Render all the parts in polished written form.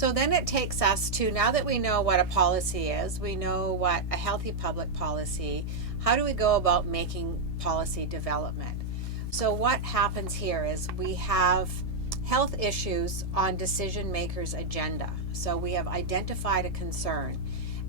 So then it takes us to, now that we know what a policy is, we know what a healthy public policy, how do we go about making policy development? So what happens here is we have health issues on decision makers' agenda. So we have identified a concern,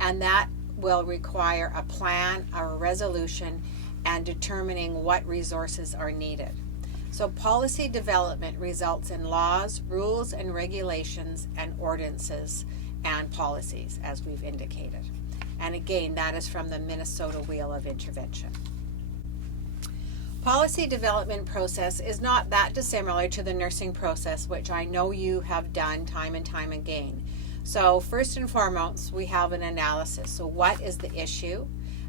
and that will require a plan, a resolution, and determining what resources are needed. So policy development results in laws, rules, and regulations, and ordinances and policies, as we've indicated. And again, that is from the Minnesota Wheel of Intervention. Policy development process is not that dissimilar to the nursing process, which I know you have done time and time again. So first and foremost, we have an analysis. So what is the issue?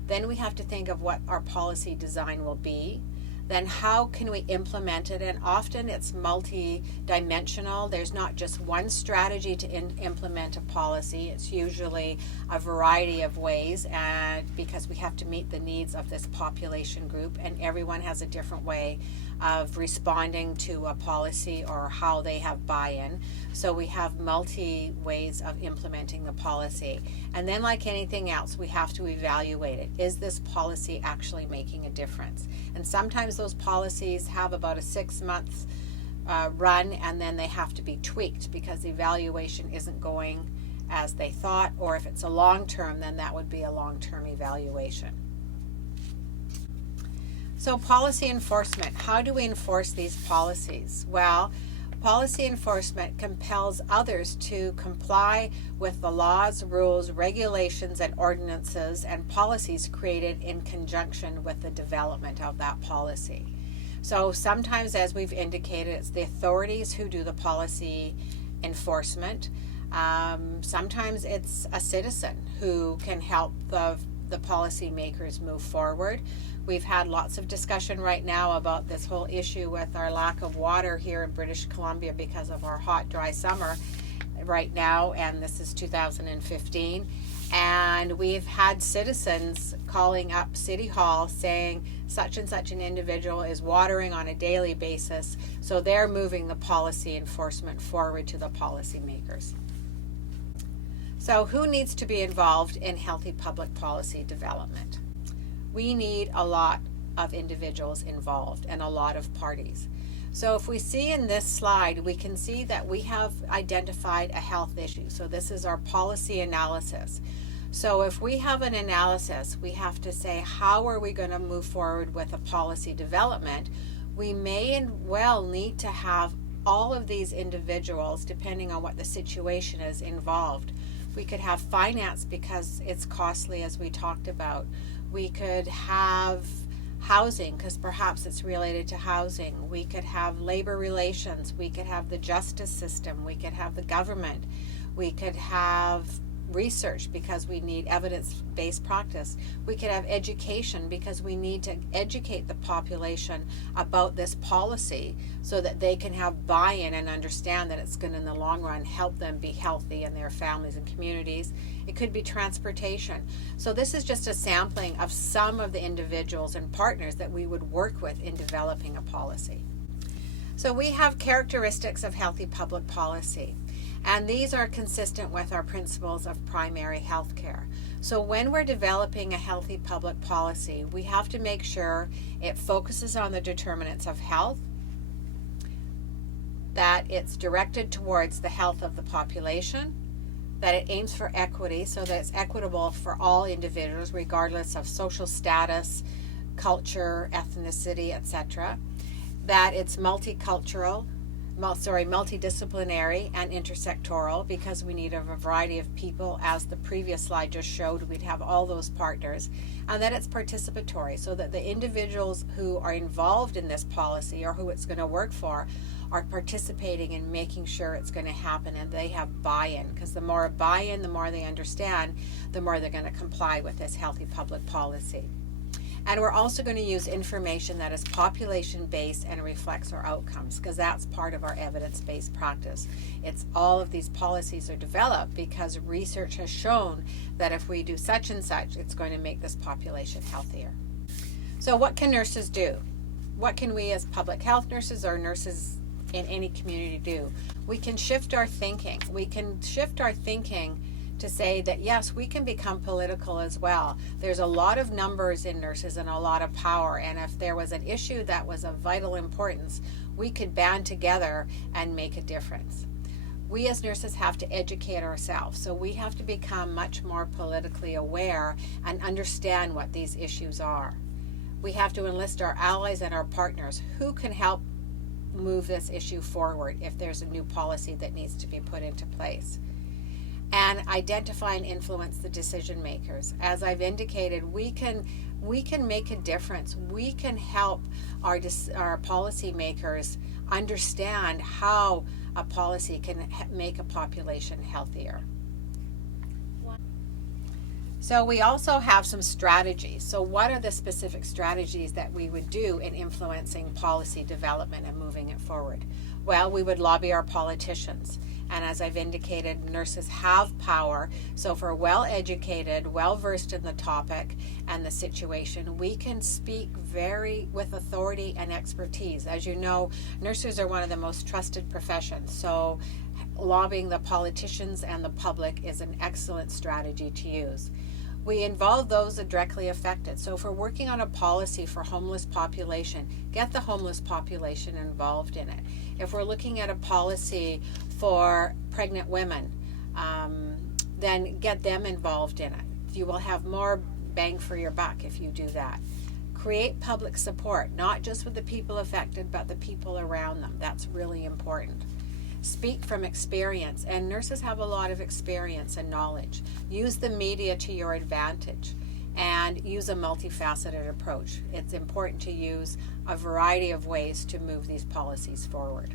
Then we have to think of what our policy design will be. Then how can we implement it? And often it's multi-dimensional. There's not just one strategy to implement a policy. It's usually a variety of ways, and because we have to meet the needs of this population group, and everyone has a different way of responding to a policy or how they have buy-in. So we have multi ways of implementing the policy. And then, like anything else, we have to evaluate it. Is this policy actually making a difference? And sometimes those policies have about a 6-month run, and then they have to be tweaked because the evaluation isn't going as they thought, or if it's a long-term, then that would be a long-term evaluation. So policy enforcement, how do we enforce these policies? Well, policy enforcement compels others to comply with the laws, rules, regulations, and ordinances and policies created in conjunction with the development of that policy. So sometimes, as we've indicated, it's the authorities who do the policy enforcement. Sometimes it's a citizen who can help the policymakers move forward. We've had lots of discussion right now about this whole issue with our lack of water here in British Columbia because of our hot, dry summer right now, and this is 2015. And we've had citizens calling up City Hall saying such and such an individual is watering on a daily basis, so they're moving the policy enforcement forward to the policymakers. So who needs to be involved in healthy public policy development? We need a lot of individuals involved and a lot of parties. So if we see in this slide, we can see that we have identified a health issue. So this is our policy analysis. So if we have an analysis, we have to say, how are we going to move forward with a policy development? We may and well need to have all of these individuals, depending on what the situation is, involved. We could have finance because it's costly, as we talked about. We could have housing because perhaps it's related to housing. We could have labor relations. We could have the justice system. We could have the government. We could have research because we need evidence-based practice. We could have education because we need to educate the population about this policy so that they can have buy-in and understand that it's going to, in the long run, help them be healthy in their families and communities. It could be transportation. So this is just a sampling of some of the individuals and partners that we would work with in developing a policy. So we have characteristics of healthy public policy. And these are consistent with our principles of primary health care. So when we're developing a healthy public policy, we have to make sure it focuses on the determinants of health, that it's directed towards the health of the population, that it aims for equity so that it's equitable for all individuals regardless of social status, culture, ethnicity, etc., that it's multidisciplinary and intersectoral because we need a variety of people. As the previous slide just showed, we'd have all those partners, and that it's participatory so that the individuals who are involved in this policy or who it's going to work for are participating in making sure it's going to happen, and they have buy-in, because the more buy-in, the more they understand, the more they're going to comply with this healthy public policy. And we're also going to use information that is population-based and reflects our outcomes, because that's part of our evidence-based practice. It's all of these policies are developed because research has shown that if we do such and such, it's going to make this population healthier. So what can nurses do? What can we as public health nurses or nurses in any community do. We can shift our thinking. We can shift our thinking to say that yes, we can become political as well. There's a lot of numbers in nurses and a lot of power, and if there was an issue that was of vital importance, we could band together and make a difference. We as nurses have to educate ourselves, so we have to become much more politically aware and understand what these issues are. We have to enlist our allies and our partners who can help move this issue forward if there's a new policy that needs to be put into place. And identify and influence the decision makers. As I've indicated, we can make a difference. We can help our policy makers understand how a policy can make a population healthier. So we also have some strategies. So what are the specific strategies that we would do in influencing policy development and moving it forward? Well, we would lobby our politicians. And as I've indicated, nurses have power. So if we're well-educated, well-versed in the topic and the situation, we can speak with authority and expertise. As you know, nurses are one of the most trusted professions. So lobbying the politicians and the public is an excellent strategy to use. We involve those that are directly affected. So if we're working on a policy for homeless population, get the homeless population involved in it. If we're looking at a policy for pregnant women, then get them involved in it. You will have more bang for your buck if you do that. Create public support, not just with the people affected, but the people around them. That's really important. Speak from experience, and nurses have a lot of experience and knowledge. Use the media to your advantage and use a multifaceted approach. It's important to use a variety of ways to move these policies forward.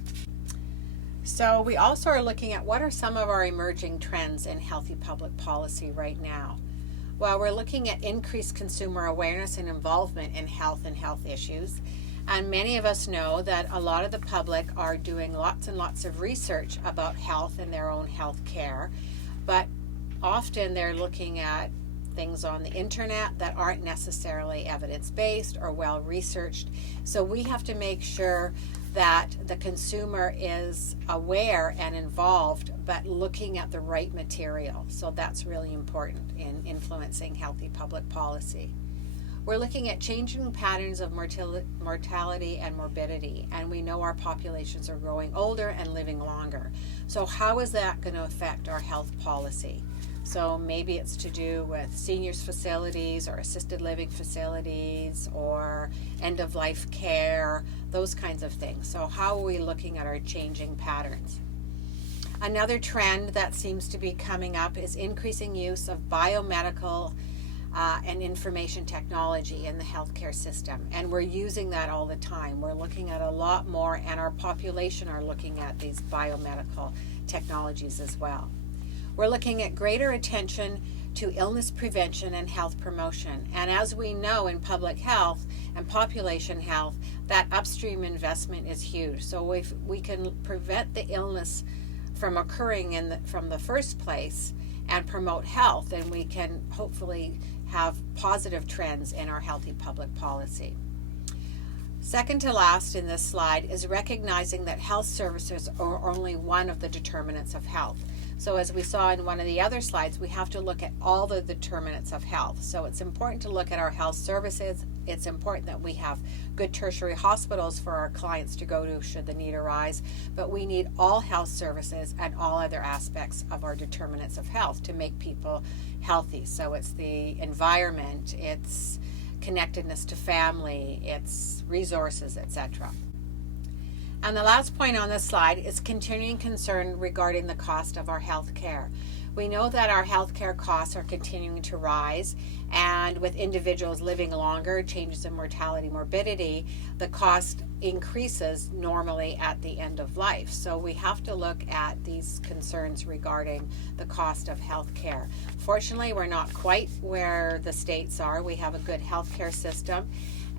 So we also are looking at what are some of our emerging trends in healthy public policy right now. Well, we're looking at increased consumer awareness and involvement in health and health issues. And many of us know that a lot of the public are doing lots and lots of research about health and their own health care, but often they're looking at things on the internet that aren't necessarily evidence-based or well-researched. So we have to make sure that the consumer is aware and involved, but looking at the right material. So that's really important in influencing healthy public policy. We're looking at changing patterns of mortality and morbidity, and we know our populations are growing older and living longer. So how is that going to affect our health policy? So maybe it's to do with seniors facilities or assisted living facilities or end-of-life care, those kinds of things. So how are we looking at our changing patterns? Another trend that seems to be coming up is increasing use of biomedical and information technology in the healthcare system, and we're using that all the time. We're looking at a lot more, and our population are looking at these biomedical technologies as well. We're looking at greater attention to illness prevention and health promotion, and as we know in public health and population health, that upstream investment is huge. So if we can prevent the illness from occurring from the first place and promote health, then we can hopefully have positive trends in our healthy public policy. Second to last in this slide is recognizing that health services are only one of the determinants of health. So as we saw in one of the other slides, we have to look at all the determinants of health. So it's important to look at our health services. It's important that we have good tertiary hospitals for our clients to go to should the need arise, but we need all health services and all other aspects of our determinants of health to make people healthy. So it's the environment, it's connectedness to family, it's resources, etc. And the last point on this slide is continuing concern regarding the cost of our health care. We know that our health care costs are continuing to rise, and with individuals living longer, changes in mortality, morbidity, the cost increases normally at the end of life. So we have to look at these concerns regarding the cost of health care. Fortunately, we're not quite where the states are. We have a good health care system,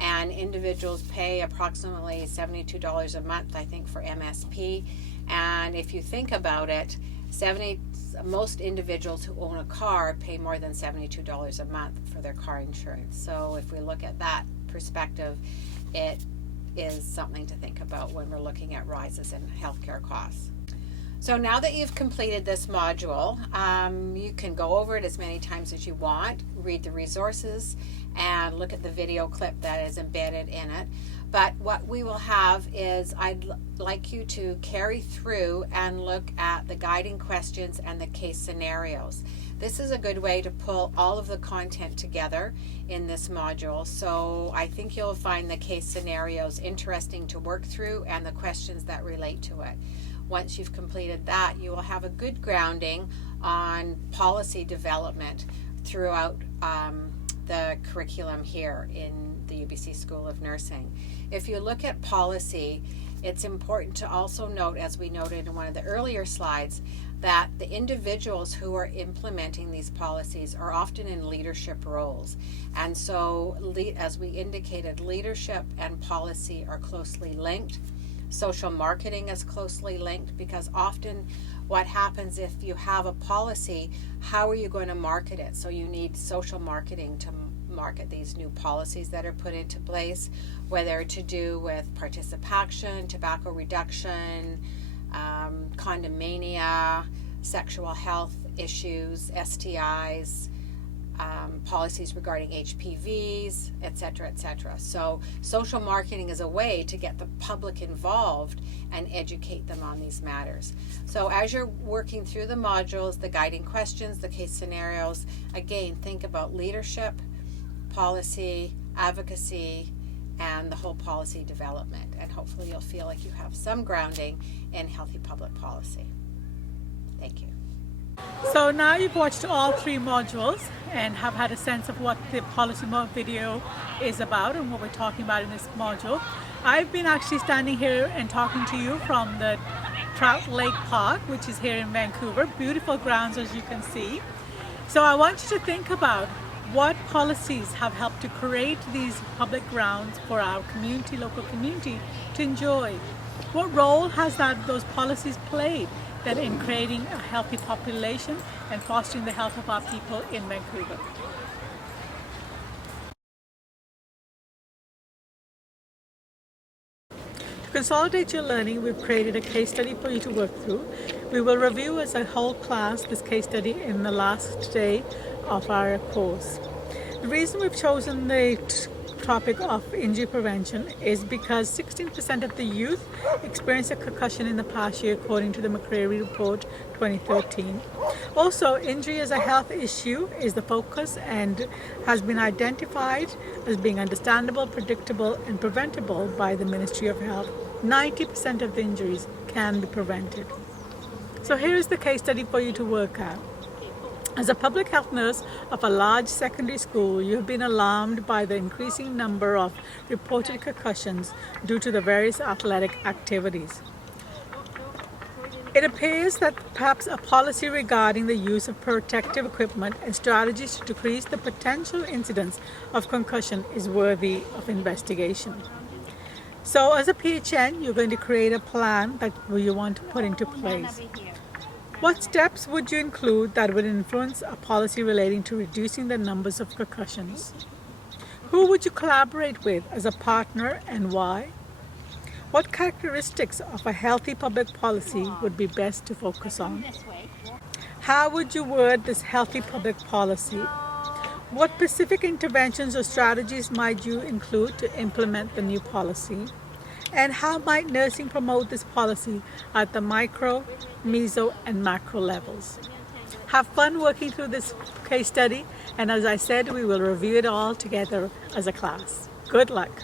and individuals pay approximately $72 a month, I think, for MSP. And if you think about it, most individuals who own a car pay more than $72 a month for their car insurance. So if we look at that perspective, it is something to think about when we're looking at rises in healthcare costs. So now that you've completed this module, you can go over it as many times as you want, read the resources, and look at the video clip that is embedded in it. But what we will have is I'd like you to carry through and look at the guiding questions and the case scenarios. This is a good way to pull all of the content together in this module. So I think you'll find the case scenarios interesting to work through and the questions that relate to it. Once you've completed that, you will have a good grounding on policy development throughout the curriculum here in the UBC School of Nursing. If you look at policy, it's important to also note, as we noted in one of the earlier slides, that the individuals who are implementing these policies are often in leadership roles. And so, as we indicated, leadership and policy are closely linked. Social marketing is closely linked, because often what happens if you have a policy, how are you going to market it? So you need social marketing to market these new policies that are put into place, whether to do with participation, tobacco reduction, condomania, sexual health issues, STIs, policies regarding HPVs, etc., etc. So social marketing is a way to get the public involved and educate them on these matters. So as you're working through the modules, the guiding questions, the case scenarios, again, think about leadership, policy, advocacy, and the whole policy development. And hopefully you'll feel like you have some grounding in healthy public policy. Thank you. So now you've watched all 3 modules and have had a sense of what the policy video is about and what we're talking about in this module. I've been actually standing here and talking to you from the Trout Lake Park, which is here in Vancouver. Beautiful grounds, as you can see. So I want you to think about what policies have helped to create these public grounds for our community, local community, to enjoy. What role has those policies played in creating a healthy population and fostering the health of our people in Vancouver? To consolidate your learning, we've created a case study for you to work through. We will review as a whole class this case study in the last day of our course. The reason we've chosen the topic of injury prevention is because 16% of the youth experienced a concussion in the past year, according to the McCreary Report 2013. Also, injury as a health issue is the focus and has been identified as being understandable, predictable, and preventable by the Ministry of Health. 90% of the injuries can be prevented. So here is the case study for you to work at. As a public health nurse of a large secondary school, you have been alarmed by the increasing number of reported concussions due to the various athletic activities. It appears that perhaps a policy regarding the use of protective equipment and strategies to decrease the potential incidence of concussion is worthy of investigation. So as a PHN, you're going to create a plan that you want to put into place. What steps would you include that would influence a policy relating to reducing the numbers of concussions? Who would you collaborate with as a partner and why? What characteristics of a healthy public policy would be best to focus on? How would you word this healthy public policy? What specific interventions or strategies might you include to implement the new policy? And how might nursing promote this policy at the micro, meso, and macro levels? Have fun working through this case study, and as I said, we will review it all together as a class. Good luck.